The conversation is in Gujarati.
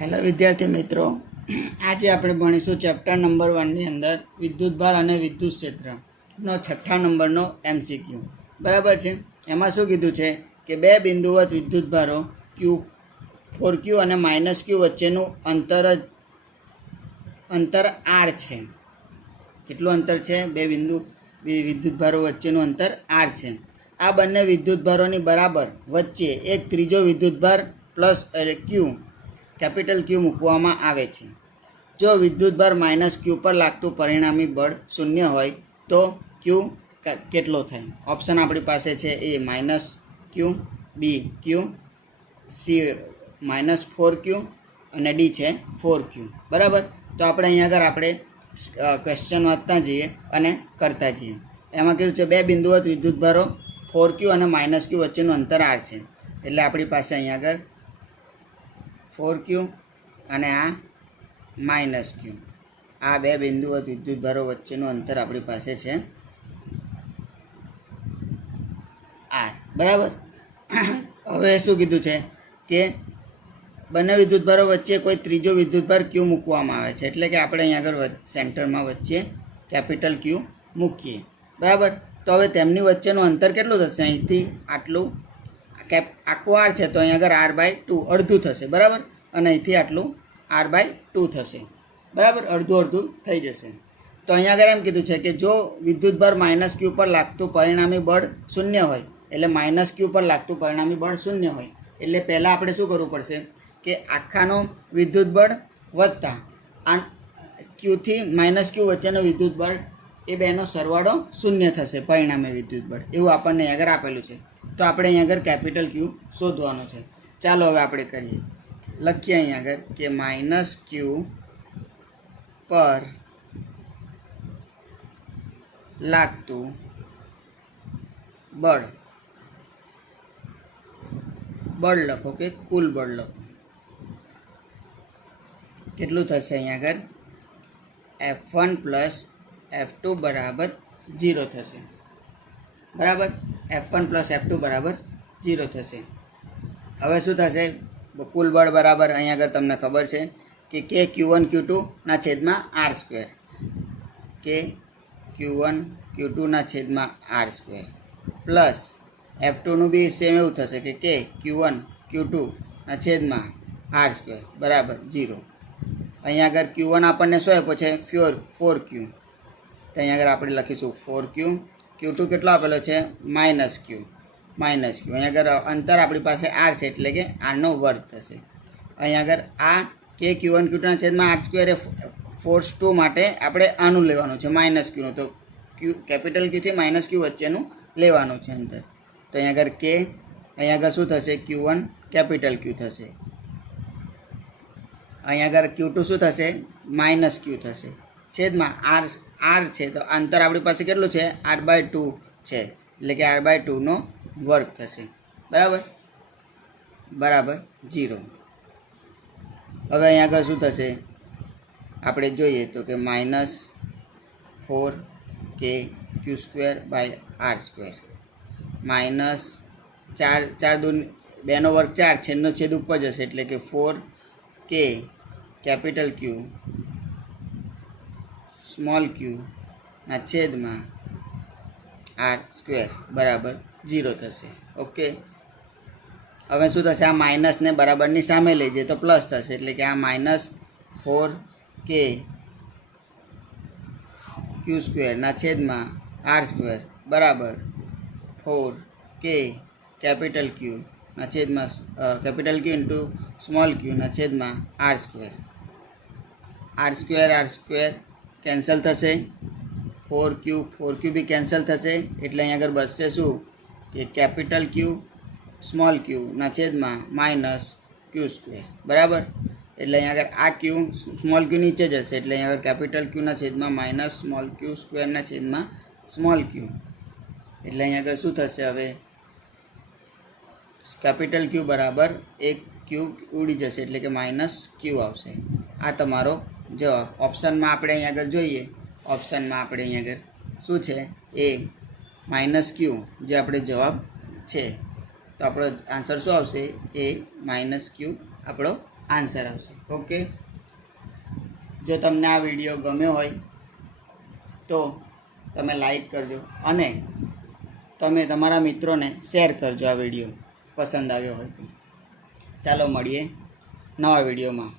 હેલો વિદ્યાર્થી મિત્રો, આજે આપણે ભણીશું ચેપ્ટર નંબર 1 ની અંદર વિદ્યુતભાર અને વિદ્યુત ક્ષેત્રનો 6થા નંબરનો MCQ. બરાબર છે. એમાં શું કીધું છે કે બે બિંદુવત વિદ્યુતભારો Q4Q અને -Q વચ્ચેનું અંતર R છે. કેટલું અંતર છે? બે વિદ્યુતભારો વચ્ચેનું અંતર R છે. આ બંને વિદ્યુતભારોની બરાબર વચ્ચે એક ત્રીજો વિદ્યુતભાર પ્લસ Q કેપિટલ Q મૂકવામાં આવે છે. જો વિદ્યુતભાર -Q પર લાગતું પરિણામી બળ શૂન્ય હોય તો Q કેટલો થાય? ઓપ્શન આપણી પાસે છે: A -Q, B Q, C -4Q અને D છે 4Q. બરાબર. તો આપણે અહીંયા આગળ આપણે ક્વેશ્ચન વાંચતા જઈએ અને કરતા જઈએ. એમાં કીધું છે બે બિંદુવત વિદ્યુતભારો 4Q અને -Q વચ્ચેનું અંતર R છે. એટલે આપણી પાસે અહીંયા આગળ 4Q અને આ -Q, આ બે બિંદુવત વિદ્યુતભારો વચ્ચેનું અંતર આપણી પાસે છે R. બરાબર. હવે શું કીધું છે કે બંને વિદ્યુતભારો વચ્ચે કોઈ ત્રીજો વિદ્યુતભાર Q મૂકવામાં આવે છે. એટલે કે આપણે અહીંયા આગળ સેન્ટરમાં વચ્ચે કેપિટલ Q મૂકીએ. બરાબર. તો હવે તેમની વચ્ચેનું અંતર કેટલું થશે? અહીંથી આટલું આખું R છે, તો અહીંયા આગળ R/2 અડધું થશે. બરાબર. અને અહીંથી આટલું R/2 થશે. બરાબર. અડધું થઈ જશે. તો અહીંયા આગળ એમ કીધું છે કે જો વિદ્યુતભાર -Q પર લાગતું પરિણામી બળ શૂન્ય હોય, એટલે -Q પર લાગતું પરિણામી બળ શૂન્ય હોય એટલે પહેલાં આપણે શું કરવું પડશે કે આખાનો વિદ્યુતબળ વત્તા Qથી -Q વચ્ચેનો વિદ્યુતબળ, એ બેનો સરવાળો શૂન્ય થશે પરિણામી વિદ્યુતબળ. એવું આપણને અહીં આગળ આપેલું છે. તો આપણે અહીં આગળ કેપિટલ Q શોધવાનું છે. ચાલો હવે આપણે કરીએ. લખીએ અહીં આગળ કે -Q પર લાગતું બળ લખો કે કુલ બળ લખો. કેટલું થશે? અહીંયા આગળ F1 + F2 બરાબર 0 થશે. બરાબર. F1 + F2 બરાબર 0 થશે. હવે શું થશે? કુલ બળ બરાબર અહીંયા આગળ તમને ખબર છે કે K Q1 Q2 ના છેદમાં R², K Q1 Q2 ના છેદમાં R² પ્લસ F2નું બી સેમ એવું થશે કે K Q1 Q2 ના છેદમાં R² બરાબર 0. અહીંયા આગળ Q1 આપણને શું આપ્યો છે? 4Q. તો અહીંયા આગળ આપણે લખીશું 4Q. Q2 કેટલો આપેલો છે? -Q. અહીંયા આગળ અંતર આપણી પાસે R છે, એટલે કે R² થશે. અહીંયા આગળ આ K Q1 Q2 ના છેદમાં R² એ ફોર્સ 2 માટે આપણે આનું લેવાનું છે -Qનું. તો કેપિટલ Q થી -Q વચ્ચેનું લેવાનું છે અંતર. તો અહીંયા આગળ K, અહીંયા આગળ શું થશે? Q1 કેપિટલ Q થશે. અહીંયા આગળ Q2 શું થશે? -Q થશે. છેદમાં R છે, તો અંતર આપણી પાસે કેટલું છે? R/2 છે, એટલે કે R/2 વર્ગ થશે. બરાબર 0. હવે અહીંયા આગળ શું થશે આપણે જોઈએ તો કે -4K Q²/R², -4 2 4, છેદનો છેદ ઉપર જશે, એટલે કે 4K capital Q small q ના છેદમાં R² બરાબર 0 થશે. ઓકે. હવે શું થશે? આ માઇનસને બરાબરની સામે લઈ જઈએ તો પ્લસ થશે, એટલે કે આ -4K Q² ના છેદમાં R² બરાબર 4K કેપિટલ Q ના છેદમાં capital Q into small q ના છેદમાં R² કેન્સલ થશે. 4Q બી કેન્સલ થશે. એટલે અહીંયા આગળ બચશે શું કે કેપિટલ Q સ્મોલ q ના છેદમાં -Q². બરાબર. એટલે અહીંયા આગળ આ Q સ્મોલ q નીચે જશે, એટલે અહીંયા આગળ કેપિટલ Q ના છેદમાં -સ્મોલ q² ના છેદમાં સ્મોલ q. એટલે અહીંયા આગળ શું થશે? હવે કેપિટલ Q બરાબર એક Q ઉડી જશે, એટલે કે -Q આવશે. આ તમારો જવાબ. ઓપ્શનમાં આપણે અહીંયા આગળ જોઈએ. ઓપ્શનમાં આપણે અહીંયા આગળ શું છે? A -Q જે આપણે જવાબ છે. તો આપણો આન્સર શું આવશે? A -Q આપણો આન્સર આવશે. ઓકે, જો તમને આ વિડીયો ગમ્યો હોય તો તમે લાઈક કરજો અને તમે તમારા મિત્રોને શેર કરજો આ વિડીયો પસંદ આવ્યો હોય તો. ચાલો મળીએ નવા વિડીયોમાં.